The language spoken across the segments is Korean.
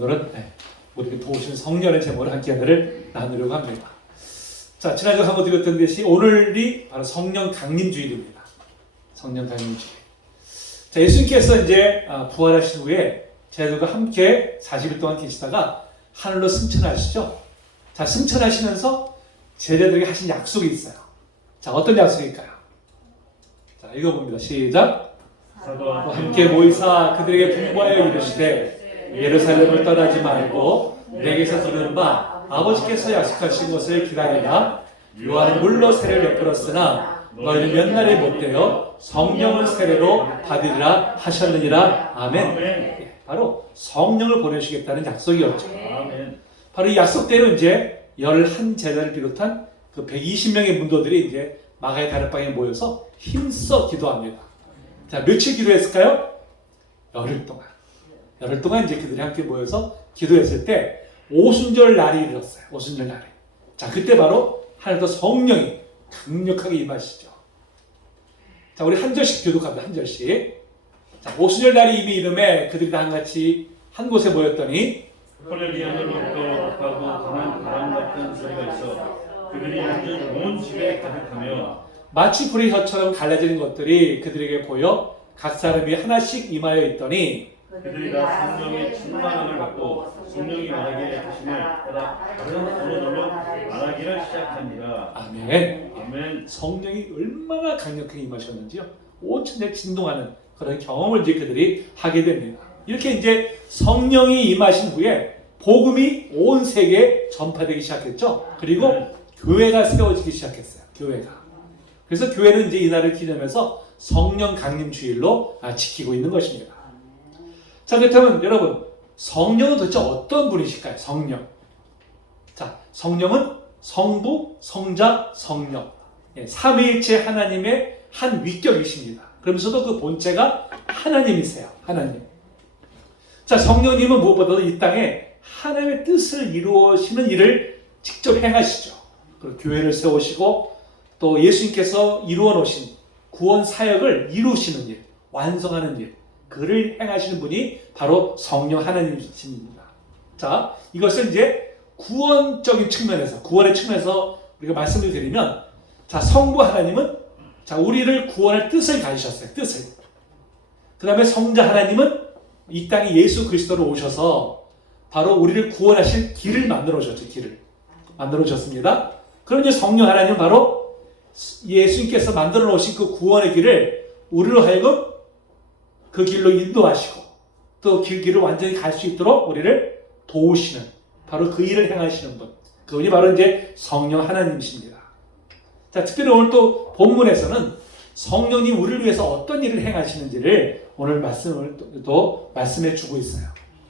오늘은 우리에게 도우시는 성령의 제목을 함께 하늘을 나누려고 합니다. 자, 지난주에 한번 드렸던 듯이 오늘이 바로 성령 강림 주일입니다. 성령 강림 주일. 자, 예수님께서 이제 부활하신 후에 제자들과 함께 40일 동안 계시다가 하늘로 승천하시죠. 자, 승천하시면서 제자들에게 하신 약속이 있어요. 자, 어떤 약속일까요? 자, 읽어봅니다. 시작. 함께 모이사 그들에게 분부하여 이르시되 예루살렘을 떠나지 말고 내게서 들은 바 아버지께서 약속하신 것을 기다리라. 요한은 물로 세례를 베풀었으나 너희는 몇 날에 못되어 성령을 세례로 받으리라 하셨느니라. 아멘. 바로 성령을 보내시겠다는 약속이었죠. 아멘. 바로 이 약속대로 이제 11 제자를 비롯한 그 120명의 문도들이 이제 마가의 다락방에 모여서 힘써 기도합니다. 자, 며칠 기도했을까요? 열흘 동안. 열흘 동안 이제 그들이 함께 모여서 기도했을 때 오순절 날이 이르렀어요. 오순절 날이. 자, 그때 바로 하나님께서 성령이 강력하게 임하시죠. 자, 우리 한 절씩 교독합니다. 한 절씩. 자, 오순절 날이 이미 이름에 그들이 다 같이 한 곳에 모였더니 콜레리아노로부터 가고 강한 바람 같은 소리가 있어 그들이 앉은 온 집에 가득하며 마치 불의 혀처럼 갈라지는 것들이 그들에게 보여 각 사람이 하나씩 임하여 있더니 그들이 다 성령의 충만함을 받고 성령이 말하기를 하심을 따라 다른 언어로 말하기를 시작합니다. 아멘. 아멘. 성령이 얼마나 강력하게 임하셨는지요. 온 천지에 진동하는 그런 경험을 이제 그들이 하게 됩니다. 이렇게 이제 성령이 임하신 후에 복음이 온 세계에 전파되기 시작했죠. 그리고 교회가 세워지기 시작했어요. 교회가. 그래서 교회는 이제 이날을 기념해서 성령 강림 주일로 지키고 있는 것입니다. 자, 그렇다면 여러분, 성령은 도대체 어떤 분이실까요? 성령. 자, 성령은 성부, 성자, 성령. 삼위일체 하나님의 한 위격이십니다. 그러면서도 그 본체가 하나님이세요. 하나님. 자, 성령님은 무엇보다도 이 땅에 하나님의 뜻을 이루시는 일을 직접 행하시죠. 그리고 교회를 세우시고 또 예수님께서 이루어 놓으신 구원 사역을 이루시는 일, 완성하는 일, 그를 행하시는 분이 바로 성령 하나님이십니다. 자, 이것을 이제 구원적인 측면에서, 구원의 측면에서 우리가 말씀을 드리면, 자, 성부 하나님은 자, 우리를 구원할 뜻을 가지셨어요. 뜻을. 그 다음에 성자 하나님은 이 땅에 예수 그리스도로 오셔서 바로 우리를 구원하실 길을 만들어 주셨죠. 길을 만들어 주셨습니다. 그럼 이제 성령 하나님은 바로 예수님께서 만들어 놓으신 그 구원의 길을 우리로 하여금 그 길로 인도하시고 또 그 길을 완전히 갈 수 있도록 우리를 도우시는 바로 그 일을 행하시는 분. 그분이 바로 이제 성령 하나님이십니다. 자, 특별히 오늘 또 본문에서는 성령님 우리를 위해서 어떤 일을 행하시는지를 오늘 말씀을 또 말씀해 주고 있어요.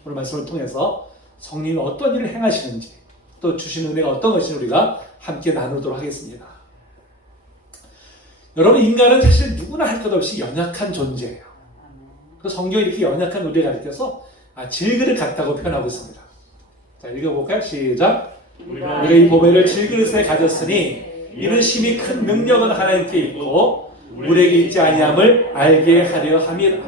오늘 말씀을 통해서 성령이 어떤 일을 행하시는지 또 주시는 은혜가 어떤 것인지 우리가 함께 나누도록 하겠습니다. 여러분, 인간은 사실 누구나 할 것 없이 연약한 존재예요. 그 성경이 이렇게 연약한 우리를 가리켜서 질그릇 같다고 표현하고 있습니다. 자, 읽어볼까요? 시작. 우리가 이 보배를 질그릇에 가졌으니 이는 심히 큰 능력은 하나님께 있고 우리에게 있지 아니함을 알게 하려 함이라.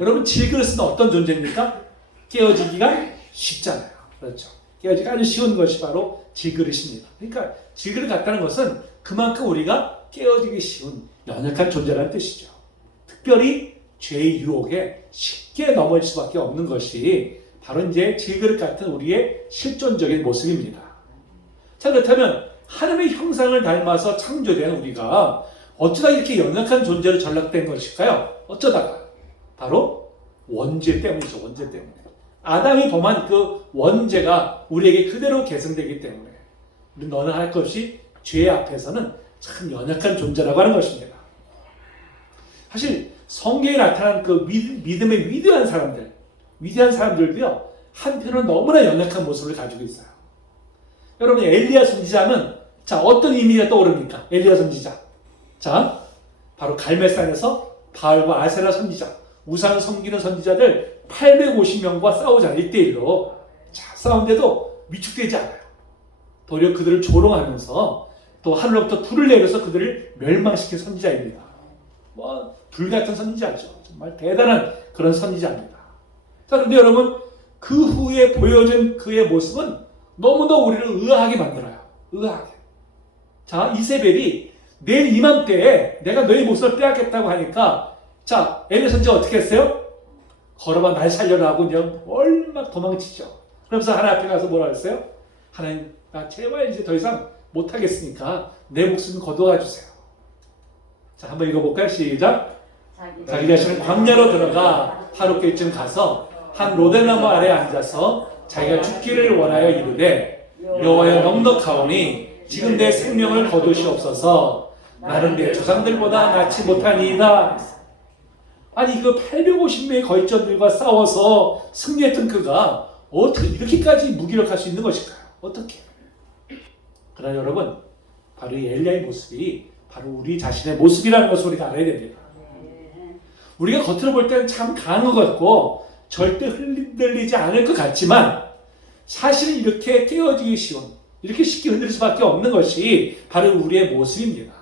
여러분, 질그릇은 어떤 존재입니까? 깨어지기가 쉽잖아요. 그렇죠. 깨어지기가 아주 쉬운 것이 바로 질그릇입니다. 그러니까 질그릇 같다는 것은 그만큼 우리가 깨어지기 쉬운 연약한 존재라는 뜻이죠. 특별히 죄의 유혹에 쉽게 넘어질 수밖에 없는 것이 바로 이제 질그릇 같은 우리의 실존적인 모습입니다. 자, 그렇다면 하나님의 형상을 닮아서 창조된 우리가 어쩌다 이렇게 연약한 존재로 전락된 것일까요? 어쩌다가? 바로 원죄 때문이죠. 원죄 때문에. 아담이 범한 그 원죄가 우리에게 그대로 계승되기 때문에 우리 너는 할 것이 죄 앞에서는 참 연약한 존재라고 하는 것입니다. 사실 성경에 나타난 그 믿음의 위대한 사람들도요, 한편은 너무나 연약한 모습을 가지고 있어요. 여러분, 엘리야 선지자는 자, 어떤 이미지가 떠오릅니까? 엘리야 선지자. 자, 바로 갈멜산에서 바알과 아세라 선지자, 우상 섬기는 선지자들 850명과 싸우잖아요. 1대1로. 자, 싸운데도 위축되지 않아요. 도리어 그들을 조롱하면서 또 하늘로부터 불을 내려서 그들을 멸망시킨 선지자입니다. 불 같은 선지자죠. 정말 대단한 그런 선지자입니다. 자, 그런데 여러분, 그 후에 보여준 그의 모습은 너무도 우리를 의아하게 만들어요. 의아하게. 자, 이세벨이 내일 이맘때에 내가 너희 모습을 빼앗겠다고 하니까 자, 엘리 선지가 어떻게 했어요? 걸어봐 날 살려라 하고 그냥 얼마나 도망치죠. 그러면서 하나님 앞에 가서 뭐라 했어요? 하나님, 나 제발 이제 더 이상 못하겠으니까 내 목숨 거두어 주세요. 자, 한번 읽어볼까요? 시작. 자기 자신은 광야로 들어가 하룻길쯤 가서 한 로데나무 아래에 앉아서 자기가 죽기를 원하여 이르되 여호와여 넉넉하오니 지금 내 생명을 거두시옵소서. 나는 내 조상들보다 낫지 못하니이다. 아니 그 850명의 거짓전들과 싸워서 승리했던 그가 어떻게 이렇게까지 무기력할 수 있는 것일까요? 어떻게? 그러나 여러분, 바로 이 엘리야의 모습이 바로 우리 자신의 모습이라는 것을 우리가 알아야 됩니다. 우리가 겉으로 볼 때는 참 강한 것 같고 절대 흔들리지 않을 것 같지만 사실은 이렇게 깨어지기 쉬운, 이렇게 쉽게 흔들릴 수밖에 없는 것이 바로 우리의 모습입니다.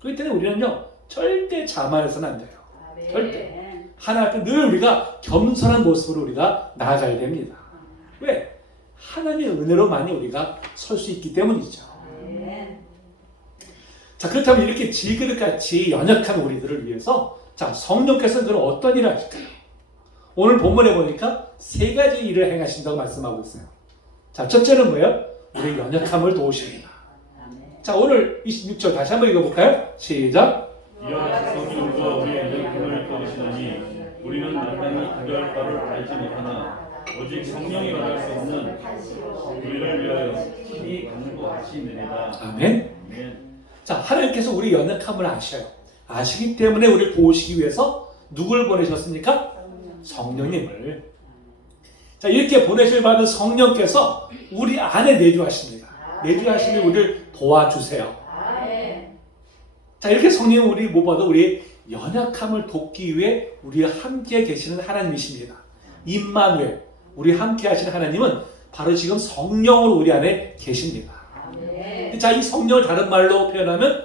그렇기 때문에 우리는요, 절대 자만해서는 안 돼요. 절대. 하나님 앞에 늘 우리가 겸손한 모습으로 우리가 나아가야 됩니다. 왜? 하나님의 은혜로만이 우리가 설 수 있기 때문이죠. 자, 그렇다면 이렇게 질그릇같이 연약한 우리들을 위해서 자, 성령께서는 그럼 어떤 일을 하실까요? 오늘 본문에 보니까 세 가지 일을 행하신다고 말씀하고 있어요. 자, 첫째는 뭐예요? 우리의 연약함을 도우십니다. 자, 오늘 26절 다시 한번 읽어볼까요? 시작. 이와 성령과 우리의 연약함을 도우시나니 우리는 마땅히 구별할 바를 알지 못하나 오직 성령이 말할 수 없는 우리를 위하여 친히 간구하시느니라. 아멘. 아멘. 자, 하나님께서 우리 연약함을 아셔요. 아시기 때문에 우리를 도우시기 위해서 누굴 보내셨습니까? 성령님을. 자, 이렇게 보내실 받은 성령께서 우리 안에 내주하십니다. 내주하시면 우리를 도와주세요. 자, 이렇게 성령은 우리 무엇보다 우리 연약함을 돕기 위해 우리와 함께 계시는 하나님이십니다. 임마누엘, 우리 함께 하시는 하나님은 바로 지금 성령으로 우리 안에 계십니다. 자, 이 성령을 다른 말로 표현하면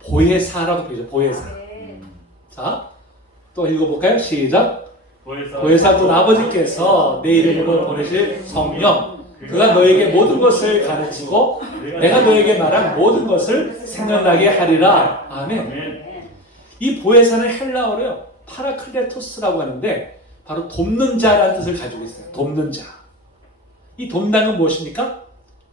보혜사라고 표현해요. 보혜사. 자, 또 읽어볼까요? 시작. 보혜사군 아버지께서 내 이름으로 보내실 성령, 그가 너에게 모든 것을 가르치고 내가 너에게 말한 모든 것을 생각나게 하리라. 아멘. 이 보혜사는 헬라어로요, 파라클레토스라고 하는데 바로 돕는 자라는 뜻을 가지고 있어요. 돕는 자. 이 돕는다는 무엇입니까?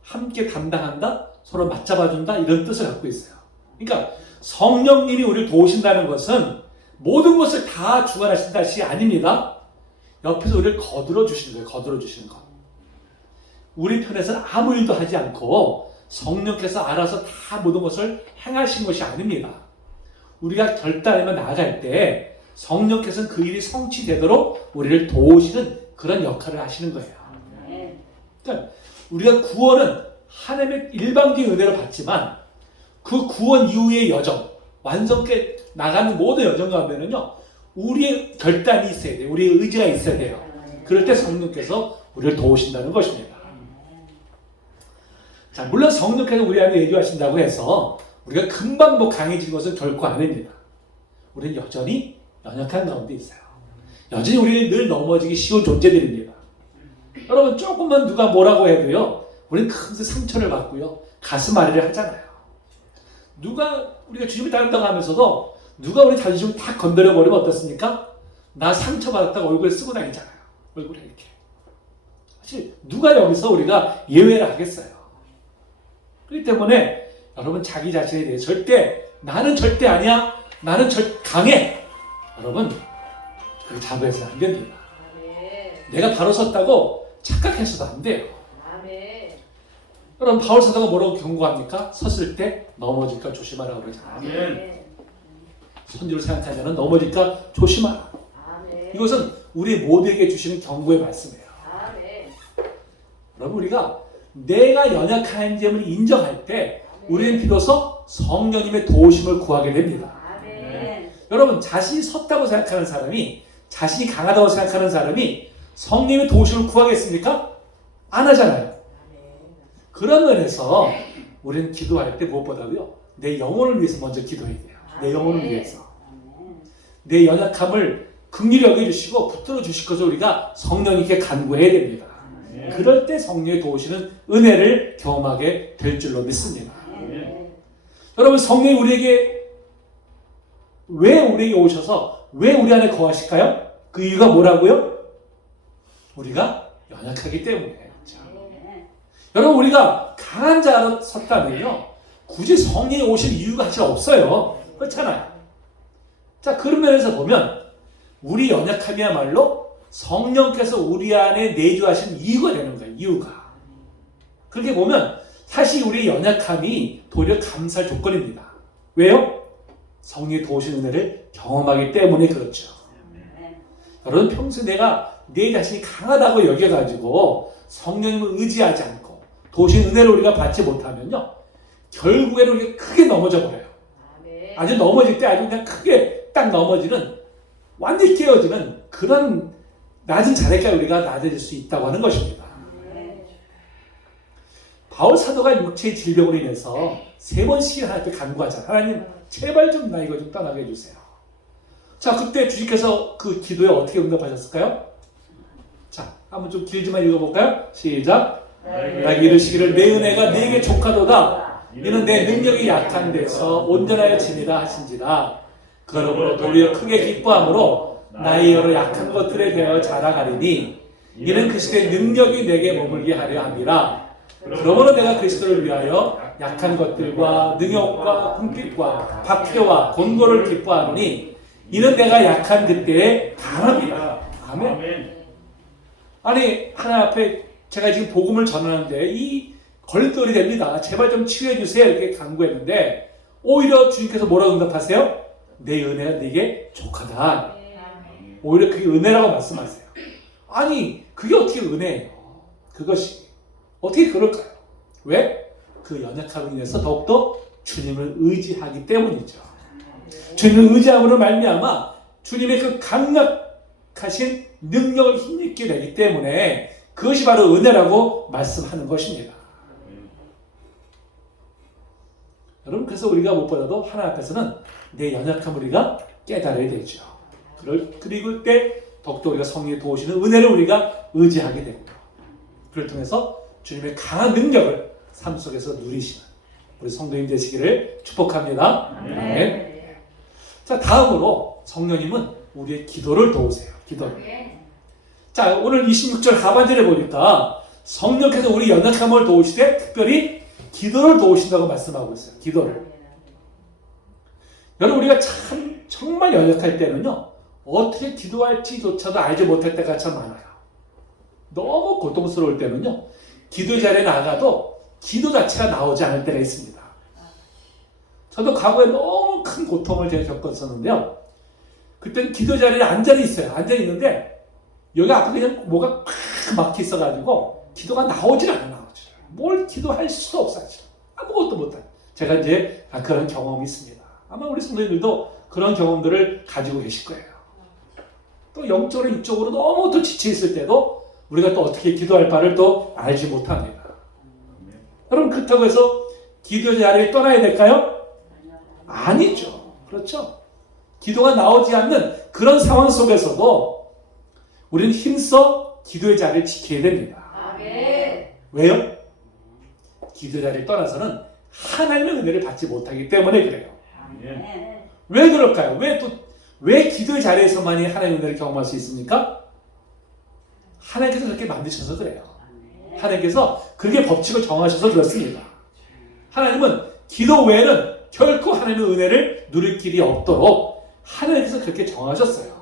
함께 담당한다, 서로 맞잡아준다, 이런 뜻을 갖고 있어요. 그러니까 성령님이 우리를 도우신다는 것은 모든 것을 다 주관하신다는 것이 아닙니다. 옆에서 우리를 거들어 주시는 거예요. 거들어 주시는 것. 우리 편에서는 아무 일도 하지 않고 성령께서 알아서 다 모든 것을 행하신 것이 아닙니다. 우리가 결단하며 나아갈 때 성령께서는 그 일이 성취되도록 우리를 도우시는 그런 역할을 하시는 거예요. 그러니까 우리가 구원은 하나님의 일방적인 은혜를 받지만 그 구원 이후의 여정, 완성께 나가는 모든 여정 가운데는요, 우리의 결단이 있어야 돼요. 우리의 의지가 있어야 돼요. 그럴 때 성령께서 우리를 도우신다는 것입니다. 자, 물론 성령께서 우리 안에 내주하신다고 해서 우리가 금방 뭐 강해진 것은 결코 아닙니다. 우리는 여전히 연약한 가운데 있어요. 여전히 우리는 늘 넘어지기 쉬운 존재들입니다. 여러분, 조금만 누가 뭐라고 해도요, 우리는 큰 상처를 받고요, 가슴 아래를 하잖아요. 우리가 주님을 따른다고 하면서도 누가 우리 자존심을 다 건드려 버리면 어떻습니까? 나 상처받았다고 얼굴에 쓰고 다니잖아요. 얼굴에 이렇게. 사실 누가 여기서 우리가 예외를 하겠어요. 그렇기 때문에 여러분, 자기 자신에 대해 절대 나는 절대 아니야, 나는 강해, 여러분 그렇게 자부해서는 안 됩니다. 내가 바로 섰다고 착각해서도 안 돼요. 여러분, 바울 사도가 뭐라고 경고합니까? 섰을 때 넘어질까 조심하라고 그러잖아요. 선지로 생각하는 자는 넘어질까 조심하라. 이것은 우리 모두에게 주시는 경고의 말씀이에요. 여러분, 우리가 내가 연약한 점을 인정할 때 우리는 비로소 성령님의 도우심을 구하게 됩니다. 여러분, 자신이 섰다고 생각하는 사람이, 자신이 강하다고 생각하는 사람이 성령님의 도우심을 구하겠습니까? 안 하잖아요. 그런 면에서 우리는 기도할 때 무엇보다도요, 내 영혼을 위해서 먼저 기도해야 돼요. 내 영혼을 위해서. 내 연약함을 긍휼히 여겨주시고 붙들어 주실 것을 우리가 성령님께 간구해야 됩니다. 그럴 때 성령이 도우시는 은혜를 경험하게 될 줄로 믿습니다. 여러분, 성령이 우리에게 왜 우리에게 오셔서 왜 우리 안에 거하실까요? 그 이유가 뭐라고요? 우리가 연약하기 때문에. 그렇죠? 여러분, 우리가 강한 자로 섰다면요, 굳이 성령이 오실 이유가 사실 없어요. 그렇잖아요. 자, 그런 면에서 보면 우리 연약함이야말로 성령께서 우리 안에 내주하신 이유가 되는 거예요. 이유가. 그렇게 보면 사실 우리 연약함이 도리어 감사할 조건입니다. 왜요? 성령이 도우신 은혜를 경험하기 때문에 그렇죠. 여러분, 평소에 내가 내 자신이 강하다고 여겨가지고 성령님을 의지하지 않고 도우신 은혜를 우리가 받지 못하면요, 결국에는 우리가 크게 넘어져 버려요. 아주 넘어질 때 아주 그냥 크게 딱 넘어지는, 완전히 깨어지는 그런 낮은 자리까지 우리가 낮아질 수 있다고 하는 것입니다. 바울 사도가 육체의 질병으로 인해서 3번씩 하나님께 간구하잖아요. 하나님, 제발 좀 나 이거 좀 떠나게 해주세요. 자, 그때 주님께서 그 기도에 어떻게 응답하셨을까요? 자, 한번 좀 길지만 읽어볼까요? 시작. 나에게 이르시기를 내 은혜가 네게 족하도다. 이는 내 능력이 약한 데서 온전하여 지니라 하신지라. 그러므로 도리어 크게 기뻐함으로 나의 여러 약한 것들에 대하여 자랑하리니 이는 그 시대 능력이 내게 머물게 하려 함이라. 그러므로 내가 그리스도를 위하여 약한 것들과 능욕과 궁핍과 박해와 곤고를 기뻐하노니 이는 내가 약한 그때에 강함이라. 아멘. 아니, 하나님 앞에 제가 지금 복음을 전하는데 이 걸돌이 됩니다. 제발 좀 치유해 주세요. 이렇게 간구했는데 오히려 주님께서 뭐라고 응답하세요? 내 은혜가 네게 족하다. 오히려 그게 은혜라고 말씀하세요. 아니, 그게 어떻게 은혜예요? 그것이 어떻게 그럴까요? 왜? 그 연약함으로 인해서 더욱더 주님을 의지하기 때문이죠. 주님을 의지함으로 말미암아 주님의 그 강력하신 능력을 힘입게 되기 때문에 그것이 바로 은혜라고 말씀하는 것입니다. 여러분, 그래서 우리가 무엇보다도 하나님 앞에서는 내 연약함을 우리가 깨달아야 되죠. 그리고 때 더욱더 우리가 성령이 도우시는 은혜를 우리가 의지하게 됩니다. 그를 통해서 주님의 강한 능력을 삶 속에서 누리시는 우리 성도님 되시기를 축복합니다. 아멘. 자, 다음으로 성령님은 우리의 기도를 도우세요. 기도를. 자, 오늘 26절 하반절에 보니까 성령께서 우리 연약함을 도우시되 특별히 기도를 도우신다고 말씀하고 있어요. 기도를. 여러분, 우리가 참 정말 연약할 때는요, 어떻게 기도할지조차도 알지 못할 때가 참 많아요. 너무 고통스러울 때는요, 기도 자리에 나가도 기도 자체가 나오지 않을 때가 있습니다. 저도 과거에 너무 큰 고통을 제가 겪었었는데요, 그때는 기도 자리에 앉아 있어요. 앉아 있는데 여기 앞에 그냥 뭐가 팍 막혀 있어가지고 기도가 나오질 않아요. 뭘 기도할 수도 없어요. 아무것도 못해요. 제가 이제 그런 경험이 있습니다. 아마 우리 성도님들도 그런 경험들을 가지고 계실 거예요. 또 영적으로 육적으로 너무 또 지쳐있을 때도 우리가 또 어떻게 기도할 바를 또 알지 못합니다. 여러분, 그렇다고 해서 기도 자리를 떠나야 될까요? 아니죠. 그렇죠? 기도가 나오지 않는 그런 상황 속에서도 우리는 힘써 기도의 자리를 지켜야 됩니다. 왜요? 기도 자리를 떠나서는 하나님의 은혜를 받지 못하기 때문에 그래요. 왜 그럴까요? 왜 기도의 자리에서만이 하나님의 은혜를 경험할 수 있습니까? 하나님께서 그렇게 만드셔서 그래요. 하나님께서 그렇게 법칙을 정하셔서 그렇습니다. 하나님은 기도 외에는 결코 하나님의 은혜를 누릴 길이 없도록 하나님께서 그렇게 정하셨어요.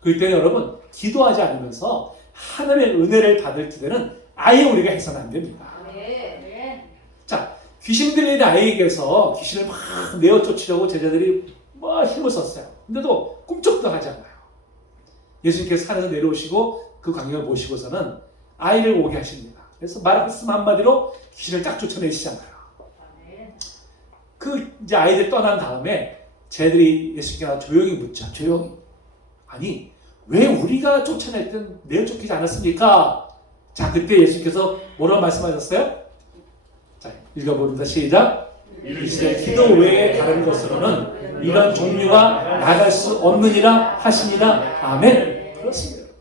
그렇기 때문에 여러분, 기도하지 않으면서 하나님의 은혜를 받을 기대는 아예 우리가 해서는 안 됩니다. 자, 귀신 들린 아이에게서 귀신을 막 내어 쫓으려고 제자들이 막 힘을 썼어요. 근데도 꿈쩍도 하지 않아요. 예수님께서 산에서 내려오시고 그 광경을 보시고서는 아이를 오게 하십니다. 그래서 말씀 한마디로 귀신을 딱 쫓아내시잖아요. 그 이제 아이들 떠난 다음에 제자들이 예수님께 조용히 묻자. 조용히. 아니, 왜 우리가 쫓아낼 땐 내어 쫓기지 않았습니까? 자, 그때 예수님께서 뭐라고 말씀하셨어요? 자, 읽어봅니다. 시작. 이르시되 기도 외에 다른 것으로는 이런 종류가 나갈 수 없느니라 하시니라. 아멘. 그렇습니다.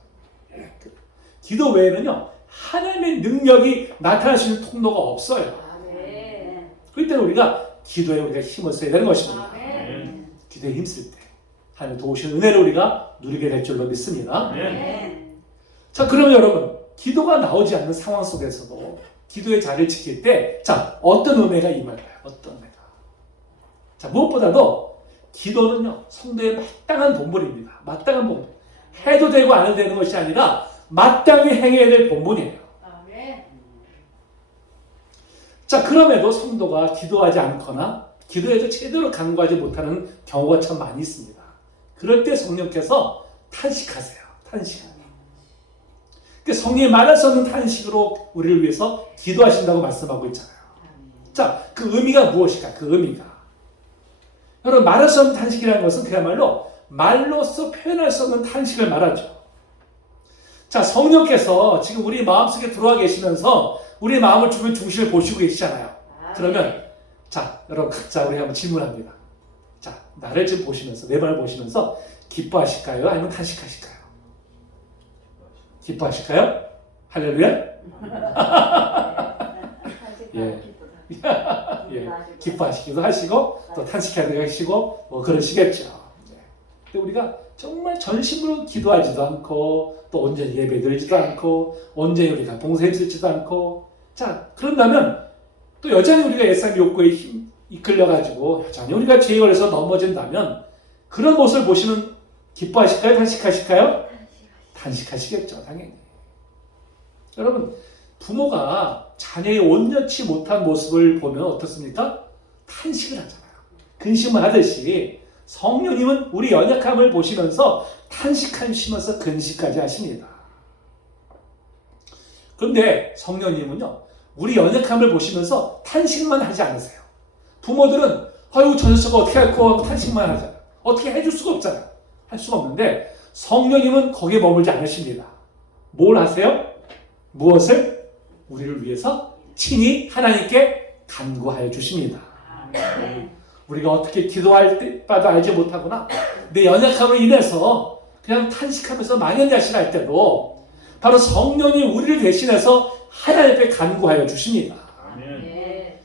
기도 외에는요 하나님의 능력이 나타날 수 있는 통로가 없어요. 그럴 때는 우리가 기도에 우리가 힘을 써야 되는 것입니다. 기도에 힘쓸 때 하나님 도우시는 은혜를 우리가 누리게 될 줄로 믿습니다. 자, 그러면 여러분 기도가 나오지 않는 상황 속에서도 기도의 자리를 지킬 때 자, 어떤 은혜가 임할까요? 어떤 은혜가? 자, 무엇보다도 기도는요 성도의 마땅한 본분입니다. 마땅한 본분. 해도 되고 안 해도 되는 것이 아니라 마땅히 행해야 될 본분이에요. 자, 그럼에도 성도가 기도하지 않거나 기도에도 제대로 간구하지 못하는 경우가 참 많이 있습니다. 그럴 때 성령께서 탄식하세요. 탄식. 성령이 말할 수 없는 탄식으로 우리를 위해서 기도하신다고 말씀하고 있잖아요. 자, 그 의미가 무엇일까? 그 의미가. 여러분, 말할 수 없는 탄식이라는 것은 그야말로 말로써 표현할 수 없는 탄식을 말하죠. 자, 성령께서 지금 우리 마음속에 들어와 계시면서 우리의 마음을 주변 중심을 보시고 계시잖아요. 그러면 자, 여러분 각자 우리 한번 질문합니다. 자, 나를 지금 보시면서 내 말을 보시면서 기뻐하실까요? 아니면 탄식하실까요? 기뻐하실까요? 할렐루야? 예. 예. 기뻐하시기도 하시고 또 탄식하기도 하시고 뭐 그러시겠죠. 근데 우리가 정말 전심으로 기도하지도 않고 또 온전히 예배드리지도 않고 온전히 우리가 봉사해주지도 않고 자, 그런다면 또 여전히 우리가 옛사람 욕구에 이끌려가지고 여전히 우리가 죄에 걸려서 넘어진다면 그런 모습을 보시면 기뻐하실까요? 탄식하실까요? 탄식하시겠죠, 당연히. 여러분, 부모가 자녀의 온전치 못한 모습을 보면 어떻습니까? 탄식을 하잖아요. 근심을 하듯이 성령님은 우리 연약함을 보시면서 탄식하시면서 근심까지 하십니다. 그런데 성령님은요, 우리 연약함을 보시면서 탄식만 하지 않으세요. 부모들은 아유 저 녀석은 어떻게 할까 하고 탄식만 하잖아요. 어떻게 해줄 수가 없잖아요. 할 수가 없는데 성령님은 거기에 머물지 않으십니다. 뭘 하세요? 무엇을? 우리를 위해서 친히 하나님께 간구하여 주십니다. 우리가 어떻게 기도할 바도 알지 못하구나. 내 연약함으로 인해서 그냥 탄식하면서 망연자실할 때도 바로 성령이 우리를 대신해서 하나님 앞에 간구하여 주십니다.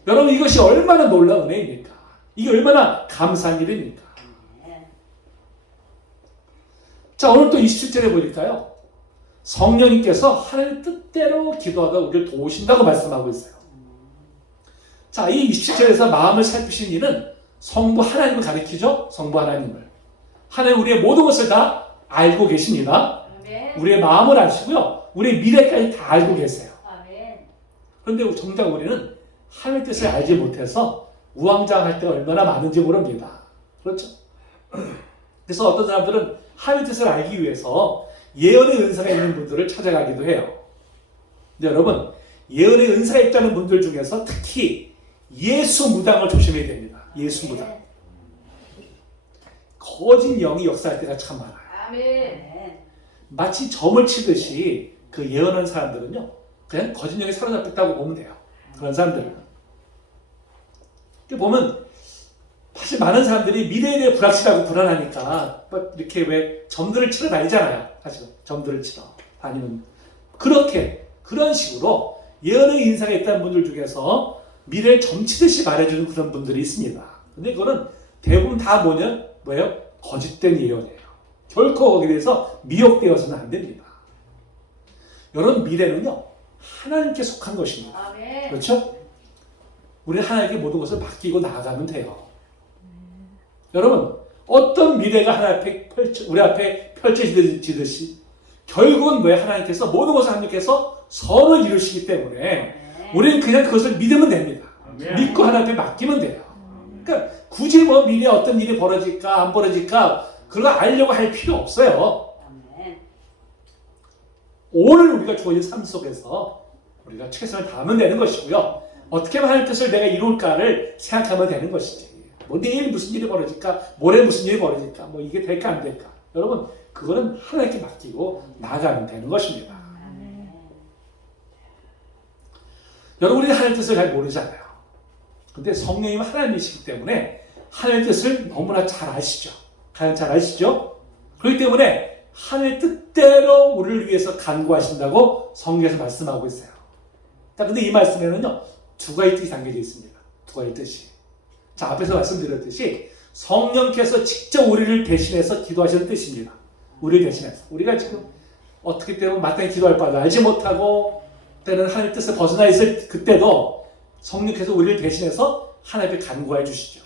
여러분 이것이 얼마나 놀라운 은혜입니까? 이게 얼마나 감사한 일입니까? 자, 오늘 또 27절에 보니까요. 성령님께서 하나님의 뜻대로 기도하다 우리를 도우신다고 말씀하고 있어요. 자, 이 27절에서 마음을 살피신 이는 성부 하나님을 가리키죠. 성부 하나님을. 하나님 우리의 모든 것을 다 알고 계십니다. 우리의 마음을 아시고요. 우리의 미래까지 다 알고 계세요. 그런데 정작 우리는 하나님의 뜻을 알지 못해서 우왕좌왕할 때가 얼마나 많은지 모릅니다. 그렇죠? 그래서 어떤 사람들은 하나님의 뜻을 알기 위해서 예언의 은사가 있는 분들을 찾아가기도 해요. 근데 여러분, 예언의 은사가 있다는 분들 중에서 특히 예수 무당을 조심해야 됩니다. 예수 무당. 거짓 영이 역사할 때가 참 많아요. 마치 점을 치듯이 그 예언하는 사람들은요, 그냥 거짓 영에 사로잡혔다고 보면 돼요. 그런 사람들은. 보면 사실 많은 사람들이 미래에 대해 불확실하고 불안하니까 이렇게 왜 점들을 치러 다니잖아요. 사실 점들을 치러 다니면 그런 식으로 예언의 인사가 있다는 분들 중에서 미래를 점치듯이 말해주는 그런 분들이 있습니다. 근데 그거는 대부분 다 뭐예요? 거짓된 예언이에요. 결코 거기에 대해서 미혹되어서는 안 됩니다. 여러분 미래는요 하나님께 속한 것입니다. 그렇죠? 우리는 하나님께 모든 것을 맡기고 나아가면 돼요. 여러분 어떤 미래가 우리 앞에 펼쳐지듯이 결국은 하나님께서 모든 것을 하나님께서 선을 이루시기 때문에 우리는 그냥 그것을 믿으면 됩니다. 믿고 하나님 앞에 맡기면 돼요. 그러니까 굳이 미래에 어떤 일이 벌어질까 안 벌어질까 그거 알려고 할 필요 없어요. 오늘 우리가 주어진 삶 속에서 우리가 최선을 다하면 되는 것이고요. 어떻게 하면 하나님의 뜻을 내가 이룰까를 생각하면 되는 것이지. 내일 무슨 일이 벌어질까? 모레 무슨 일이 벌어질까? 이게 될까 안 될까? 여러분 그거는 하나님께 맡기고 나아가면 되는 것입니다. 여러분 우리는 하나님의 뜻을 잘 모르잖아요. 근데 성령님은 하나님이시기 때문에 하나님의 뜻을 너무나 잘 아시죠. 가장 잘 아시죠. 그렇기 때문에 하나님의 뜻대로 우리를 위해서 간구하신다고 성경에서 말씀하고 있어요. 근데 이 말씀에는요, 두 가지 뜻이 담겨져 있습니다. 두 가지 뜻이. 자, 앞에서 말씀드렸듯이 성령께서 직접 우리를 대신해서 기도하시는 뜻입니다. 우리를 대신해서. 우리가 지금 어떻게 때문에 마땅히 기도할 바를 알지 못하고 때는 하나님의 뜻을 벗어나 있을 그때도 성령께서 우리를 대신해서 하나님께 간구해 주시죠.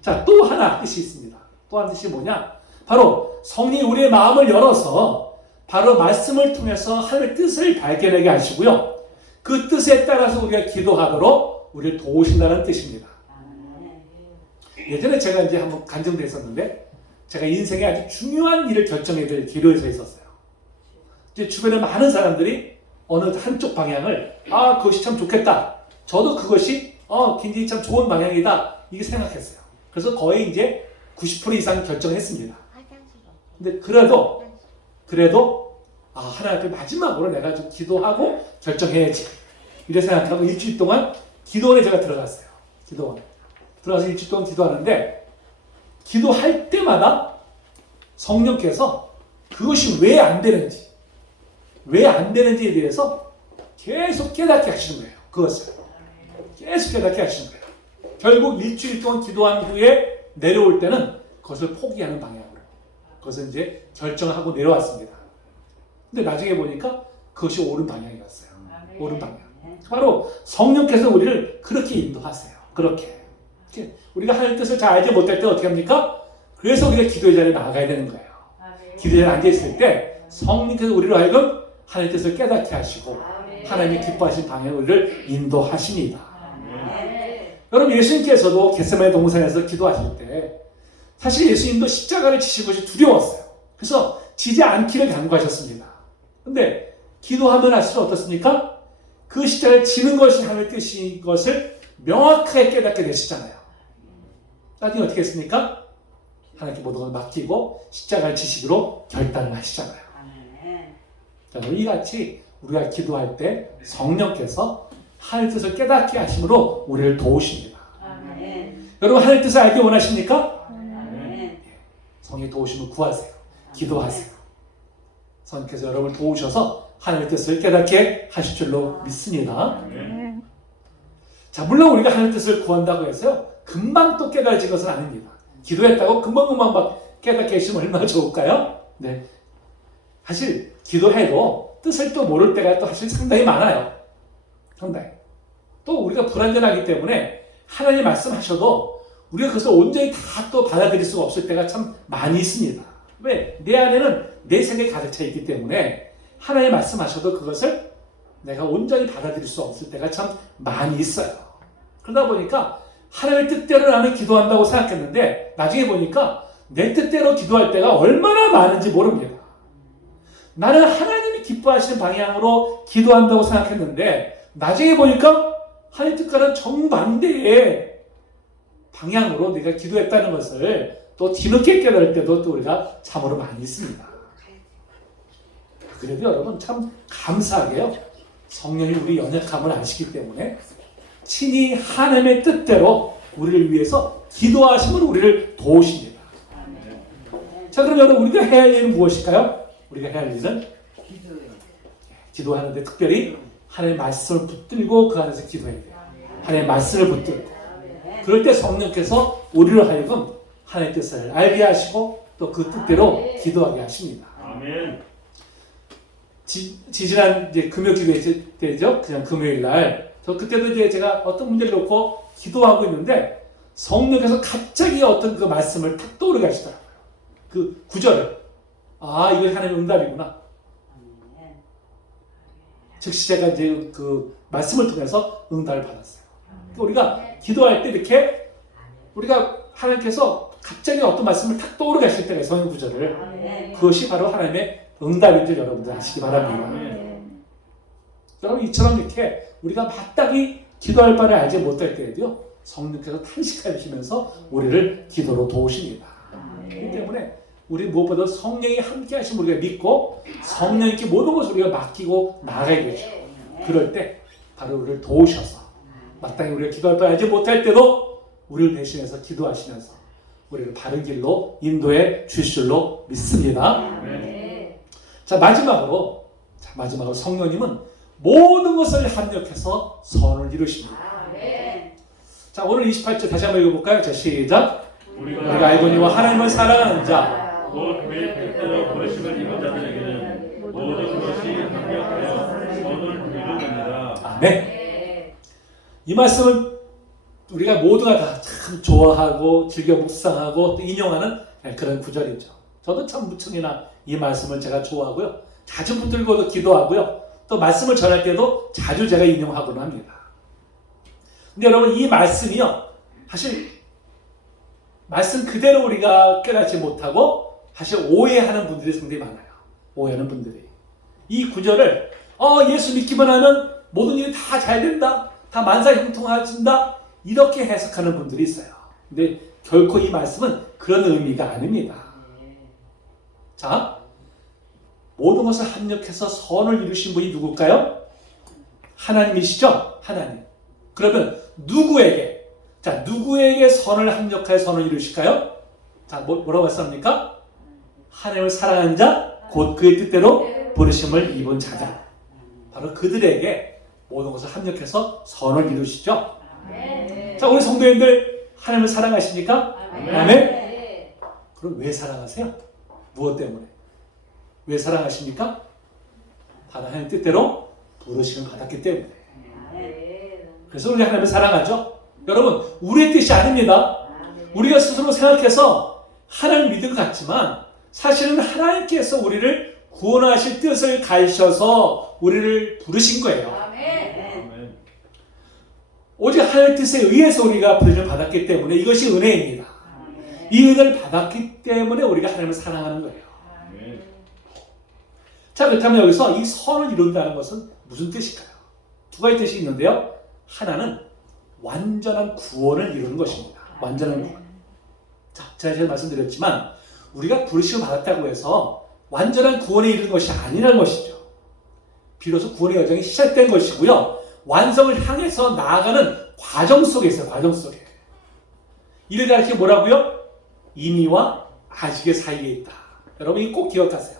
자, 또 하나 뜻이 있습니다. 또 한 뜻이 뭐냐? 바로 성령이 우리의 마음을 열어서 바로 말씀을 통해서 하나님의 뜻을 발견하게 하시고요. 그 뜻에 따라서 우리가 기도하도록 우리를 도우신다는 뜻입니다. 예전에 제가 이제 한번 간증됐었는데 제가 인생에 아주 중요한 일을 결정해야 될 기로에 서 있었어요. 이제 주변에 많은 사람들이 어느 한쪽 방향을 그것이 참 좋겠다. 저도 그것이 굉장히 참 좋은 방향이다. 이게 생각했어요. 그래서 거의 이제 90% 이상 결정했습니다. 근데 그래도 하나님 앞에 마지막으로 내가 좀 기도하고 결정해야지. 이래 생각하고 일주일 동안 기도원에 제가 들어갔어요. 기도원에. 들어가서 일주일 동안 기도하는데 기도할 때마다 성령께서 그것이 왜 안 되는지에 대해서 계속 깨닫게 하시는 거예요. 그것을. 계속 깨닫게 하시는 거예요. 결국 일주일 동안 기도한 후에 내려올 때는 그것을 포기하는 방향으로. 그것을 이제 결정하고 내려왔습니다. 근데 나중에 보니까 그것이 옳은 방향이었어요. 옳은 방향. 바로 성령께서 우리를 그렇게 인도하세요. 그렇게. 우리가 하나님의 뜻을 잘 알지 못할 때 어떻게 합니까? 그래서 우리가 기도의 자리에 나가야 되는 거예요. 기도의 자리에 앉아있을 때 성령께서 우리로 하여금 하나님의 뜻을 깨닫게 하시고 하나님이 기뻐하신 방향으로 우리를 인도하십니다. 여러분, 예수님께서도 겟세마네 동산에서 기도하실 때 사실 예수님도 십자가를 지실 것이 두려웠어요. 그래서 지지 않기를 간구하셨습니다. 근데 기도하면 할수록 어떻습니까? 그 십자가를 지는 것이 하나님의 뜻인 것을 명확하게 깨닫게 되시잖아요. 나중에 어떻게 했습니까? 하나님께 모든 걸 맡기고 십자가를 지시기로 결단을 하시잖아요. 자, 이같이 우리가 기도할 때 성령께서 하나님의 뜻을 깨닫게 하심으로 우리를 도우십니다. 여러분, 하나님의 뜻을 알기 원하십니까? 성령이 도우심을 구하세요. 기도하세요. 성령께서 여러분을 도우셔서 하나님의 뜻을 깨닫게 하실 줄로 믿습니다. 자, 물론 우리가 하나님의 뜻을 구한다고 해서요, 금방 또 깨달아진 것은 아닙니다. 기도했다고 금방금방 막 깨닫게 해주시면 얼마나 좋을까요? 네. 사실 기도해도 뜻을 또 모를 때가 또 사실 상당히 많아요. 상당히. 또 우리가 불완전하기 때문에 하나님 말씀하셔도 우리가 그것을 온전히 다 또 받아들일 수가 없을 때가 참 많이 있습니다. 왜? 내 안에는 내 생각이 가득 차 있기 때문에 하나님 말씀하셔도 그것을 내가 온전히 받아들일 수 없을 때가 참 많이 있어요. 그러다 보니까 하나님의 뜻대로 나는 기도한다고 생각했는데 나중에 보니까 내 뜻대로 기도할 때가 얼마나 많은지 모릅니다. 나는 하나님이 기뻐하시는 방향으로 기도한다고 생각했는데 나중에 보니까 하나님 뜻과는 정반대의 방향으로 내가 기도했다는 것을 또 뒤늦게 깨달을 때도 또 우리가 참으로 많이 있습니다. 그래도 여러분 참 감사하게요. 성령이 우리 연약함을 아시기 때문에 친히 하나님의 뜻대로 우리를 위해서 기도하심으로 우리를 도우십니다. 자, 그럼 여러분 우리가 해야 할 일은 무엇일까요? 우리가 해야 할 일은 기도하는데 특별히 하나님의 말씀을 붙들고 그 안에서 기도해야 돼요. 하나님의 말씀을 붙들고 그럴 때 성령께서 우리로 하여금 하나님의 뜻을 알게 하시고 또 그 뜻대로 기도하게 하십니다. 아멘. 지지난 이제 금요기도회 때죠. 그냥 금요일 날. 저 그때도 이제 제가 어떤 문제를 놓고 기도하고 있는데 성령께서 갑자기 어떤 그 말씀을 탁 떠오르게 하시더라고요. 그 구절을. 이게 하나님의 응답이구나. 즉시 제가 이제 그 말씀을 통해서 응답을 받았어요. 우리가 기도할 때 이렇게 우리가 하나님께서 갑자기 어떤 말씀을 탁 떠오르게 하실 때가 성령 구절을 그것이 바로 하나님의 응답인 줄 여러분들 아시기 바랍니다. 여러분 이처럼 이렇게 우리가 마땅히 기도할 바를 알지 못할 때에도요 성령께서 탄식하시면서 우리를 기도로 도우십니다. 그렇기 때문에 우리 무엇보다 성령이 함께 하시면 우리가 믿고 성령님께 모든 것을 우리가 맡기고 나가야 되죠. 그럴 때 바로 우리를 도우셔서 마땅히 우리가 기도할 바 알지 못할 때도 우리를 대신해서 기도하시면서 우리를 바른 길로 인도해 주실 줄로 믿습니다. 자, 마지막으로 성령님은 모든 것을 합력해서 선을 이루십니다. 자, 오늘 28절 다시 한번 읽어볼까요? 자, 시작. 우리가 알거니와 하나님을 사랑하는 자, 곧 그의 뜻대로 부르심을 입은 자들에게는 모든 것이 합력하여 선을 이루느니라. 아멘. 이 말씀을 우리가 모두가 다 참 좋아하고 즐겨 묵상하고 또 인용하는 그런 구절이죠. 저도 참 무척이나 이 말씀을 제가 좋아하고요. 자주 붙들고도 기도하고요. 또 말씀을 전할 때도 자주 제가 인용하곤 합니다. 근데 여러분, 이 말씀이요, 사실 말씀 그대로 우리가 깨닫지 못하고 사실 오해하는 분들이 상당히 많아요. 오해하는 분들이 이 구절을 예수 믿기만 하면 모든 일이 다 잘 된다, 다 만사형통해진다, 이렇게 해석하는 분들이 있어요. 근데 결코 이 말씀은 그런 의미가 아닙니다. 자, 모든 것을 합력해서 선을 이루신 분이 누굴까요? 하나님이시죠? 하나님. 그러면 누구에게? 자, 누구에게 선을 합력하여 선을 이루실까요? 자, 뭐라고 했습니까? 하나님을 사랑하는 자, 곧 그의 뜻대로 부르심을 입은 자다. 바로 그들에게 모든 것을 합력해서 선을 이루시죠. 자, 우리 성도님들 하나님을 사랑하십니까? 아멘. 그럼 왜 사랑하세요? 무엇 때문에? 왜 사랑하십니까? 바로 하나님 뜻대로 부르심을 받았기 때문에. 그래서 우리 하나님을 사랑하죠. 여러분, 우리의 뜻이 아닙니다. 우리가 스스로 생각해서 하나님을 믿은 것 같지만 사실은 하나님께서 우리를 구원하실 뜻을 가르쳐서 우리를 부르신 거예요. 오직 하나님의 뜻에 의해서 우리가 부르심을 받았기 때문에 이것이 은혜입니다. 이 은혜를 받았기 때문에 우리가 하나님을 사랑하는 거예요. 자, 그렇다면 여기서 이 선을 이룬다는 것은 무슨 뜻일까요? 두 가지 뜻이 있는데요. 하나는 완전한 구원을 이루는 것입니다. 완전한 구원. 자, 제가 말씀드렸지만 우리가 부르심을 받았다고 해서 완전한 구원에 이르는 것이 아니라는 것이죠. 비로소 구원의 여정이 시작된 것이고요. 완성을 향해서 나아가는 과정 속에 있어요. 과정 속에. 이를 가르쳐 뭐라고요? 이미와 아직의 사이에 있다. 여러분, 이거 꼭 기억하세요.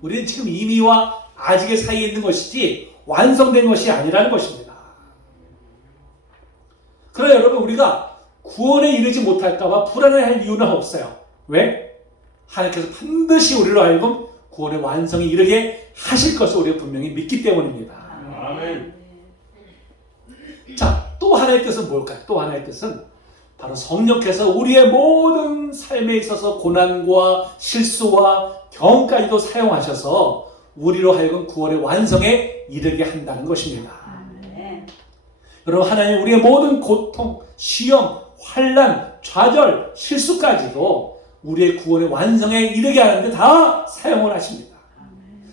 우리는 지금 이미와 아직의 사이에 있는 것이지 완성된 것이 아니라는 것입니다. 그러나 여러분, 우리가 구원에 이르지 못할까봐 불안해할 이유는 없어요. 왜? 하나님께서 반드시 우리로 하여금 구원의 완성에 이르게 하실 것을 우리가 분명히 믿기 때문입니다. 아멘. 자, 또 하나의 뜻은 뭘까요? 또 하나의 뜻은 바로 성령께서 우리의 모든 삶에 있어서 고난과 실수와 경험까지도 사용하셔서 우리로 하여금 구원의 완성에 이르게 한다는 것입니다. 여러분, 하나님 우리의 모든 고통, 시험, 환난, 좌절, 실수까지도 우리의 구원의 완성에 이르게 하는데 다 사용을 하십니다.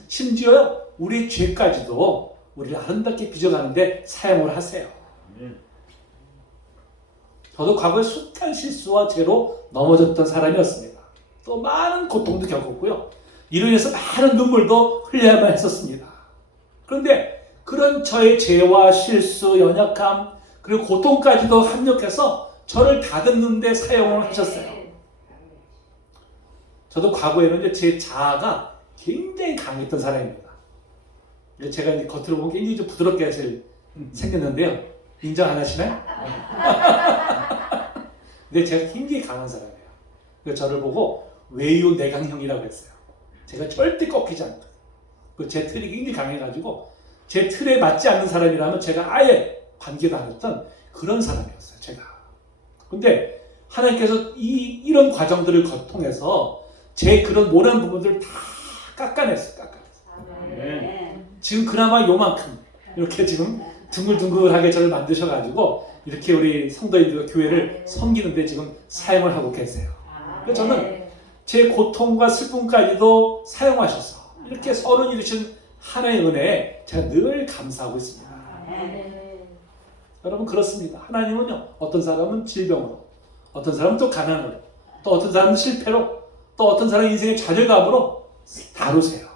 심지어 우리의 죄까지도 우리를 아름답게 빚어가는데 사용을 하세요. 저도 과거에 숱한 실수와 죄로 넘어졌던 사람이었습니다. 또 많은 고통도 겪었고요. 이로 인해서 많은 눈물도 흘려야만 했었습니다. 그런데 그런 저의 죄와 실수, 연약함, 그리고 고통까지도 합력해서 저를 다듬는 데 사용을 하셨어요. 저도 과거에는 제 자아가 굉장히 강했던 사람입니다. 제가 이제 겉으로 보면 굉장히 좀 부드럽게 생겼는데요. 인정 안 하시나요? 근데 제가 굉장히 강한 사람이에요. 그래서 저를 보고 외유 내강형이라고 했어요. 제가 절대 꺾이지 않거든요. 제 틀이 굉장히 강해가지고 제 틀에 맞지 않는 사람이라면 제가 아예 관계도 안 했던 그런 사람이었어요. 제가. 근데 하나님께서 이런 과정들을 통해서 제 그런 모난 부분들을 다 깎아냈어요. 지금 그나마 요만큼 이렇게 지금 둥글둥글하게 저를 만드셔가지고 이렇게 우리 성도인들과 교회를 섬기는데 지금 사용을 하고 계세요. 그래서 저는 제 고통과 슬픔까지도 사용하셔서 이렇게 선을 이루신 하나님의 은혜에 제가 늘 감사하고 있습니다. 여러분, 그렇습니다. 하나님은요, 어떤 사람은 질병으로, 어떤 사람은 또 가난으로, 또 어떤 사람은 실패로, 또 어떤 사람은 인생의 좌절감으로 다루세요.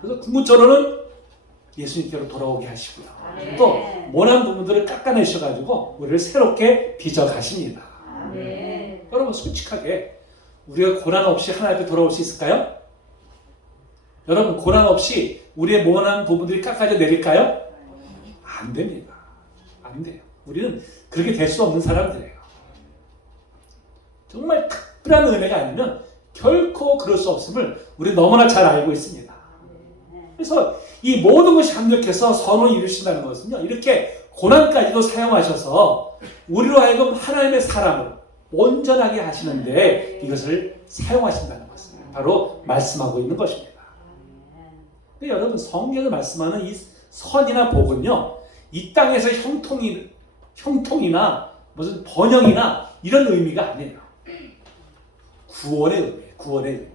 그래서 궁극적으로는 예수님께로 돌아오게 하시고요. 또 모난 부분들을 깎아내셔가지고 우리를 새롭게 빚어 가십니다. 여러분 솔직하게 우리가 고난 없이 하나님 앞에 돌아올 수 있을까요? 여러분 고난 없이 우리의 모난 부분들이 깎아져 내릴까요? 안 됩니다. 안 돼요. 우리는 그렇게 될 수 없는 사람들이에요. 정말 특별한 은혜가 아니면 결코 그럴 수 없음을 우리 너무나 잘 알고 있습니다. 그래서 이 모든 것이 합력해서 선을 이루신다는 것은요, 이렇게 고난까지도 사용하셔서 우리로 하여금 하나님의 사람을 온전하게 하시는데 이것을 사용하신다는 것을 바로 말씀하고 있는 것입니다. 근데 여러분 성경을 말씀하는 이 선이나 복은요, 이 땅에서 형통이나 무슨 번영이나 이런 의미가 아니에요. 구원의 의미예요. 구원의 의미.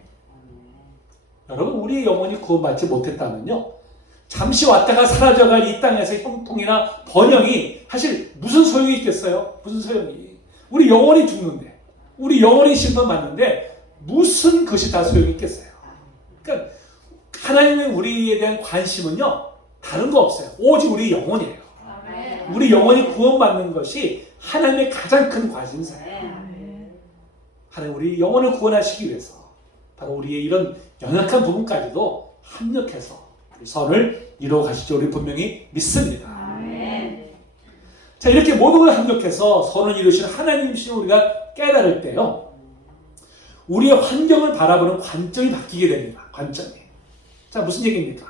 여러분 우리의 영혼이 구원받지 못했다면요, 잠시 왔다가 사라져갈 이 땅에서 형통이나 번영이 사실 무슨 소용이 있겠어요? 무슨 소용이? 우리 영혼이 죽는데, 우리 영혼이 심판받는데 무슨 것이 다 소용이 있겠어요? 그러니까 하나님의 우리에 대한 관심은요, 다른 거 없어요. 오직 우리 영혼이에요. 우리 영혼이 구원받는 것이 하나님의 가장 큰 관심사예요. 하나님 우리 영혼을 구원하시기 위해서 바로 우리의 이런 연약한 부분까지도 합력해서 선을 이루어 가시죠. 우리 분명히 믿습니다. 자, 이렇게 모든 걸 합력해서 선을 이루시는 하나님이신 우리가 깨달을 때요, 우리의 환경을 바라보는 관점이 바뀌게 됩니다. 관점이. 자, 무슨 얘기입니까?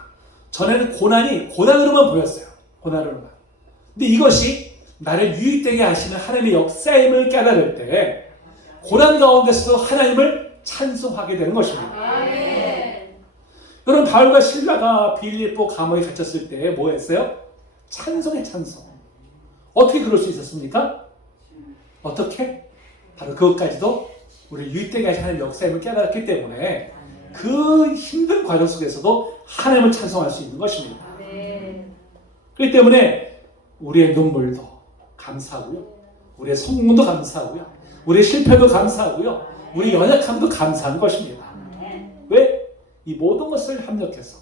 전에는 고난으로만 보였어요. 고난으로만. 근데 이것이 나를 유익되게 하시는 하나님의 역사임을 깨달을 때 고난 가운데서도 하나님을 찬송하게 되는 것입니다. 여러분 바울과 실라가 빌립보 감옥에 갇혔을 때 뭐 했어요? 찬송의 찬송. 어떻게 그럴 수 있었습니까? 어떻게? 바로 그것까지도 우리를 유익되게 하시는 하나님의 역사임을 깨달았기 때문에 그 힘든 과정 속에서도 하나님을 찬송할 수 있는 것입니다. 그렇기 때문에 우리의 눈물도 감사하고요, 우리의 성공도 감사하고요, 우리의 실패도 감사하고요, 우리 연약함도 감사한 것입니다. 왜? 이 모든 것을 합력해서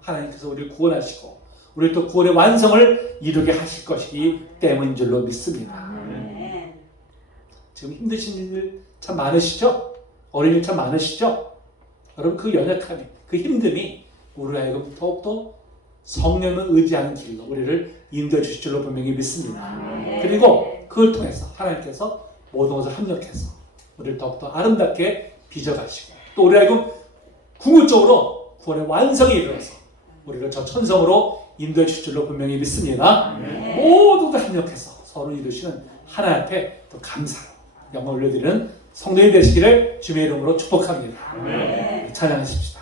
하나님께서 우리를 구원하시고 우리를 또 구원의 완성을 이루게 하실 것이기 때문인 줄로 믿습니다. 지금 힘드신 일 참 많으시죠? 어려운 일 참 많으시죠? 여러분 그 연약함이, 그 힘듦이 우리로 하여금 더욱더 성령을 의지하는 길로 우리를 인도해 주실 줄로 분명히 믿습니다. 그리고 그걸 통해서 하나님께서 모든 것을 합력해서 우리를 더욱더 아름답게 빚어가시고 또 우리 하여금 궁극적으로 구원의 완성에 이르러서 우리를 저 천성으로 인도해 주실 줄로 분명히 믿습니다. 모두 다 합력해서 서로 이루시는 하나님 앞에 또 감사로 영광 올려드리는 성도님 되시기를 주님의 이름으로 축복합니다. 찬양하십시오.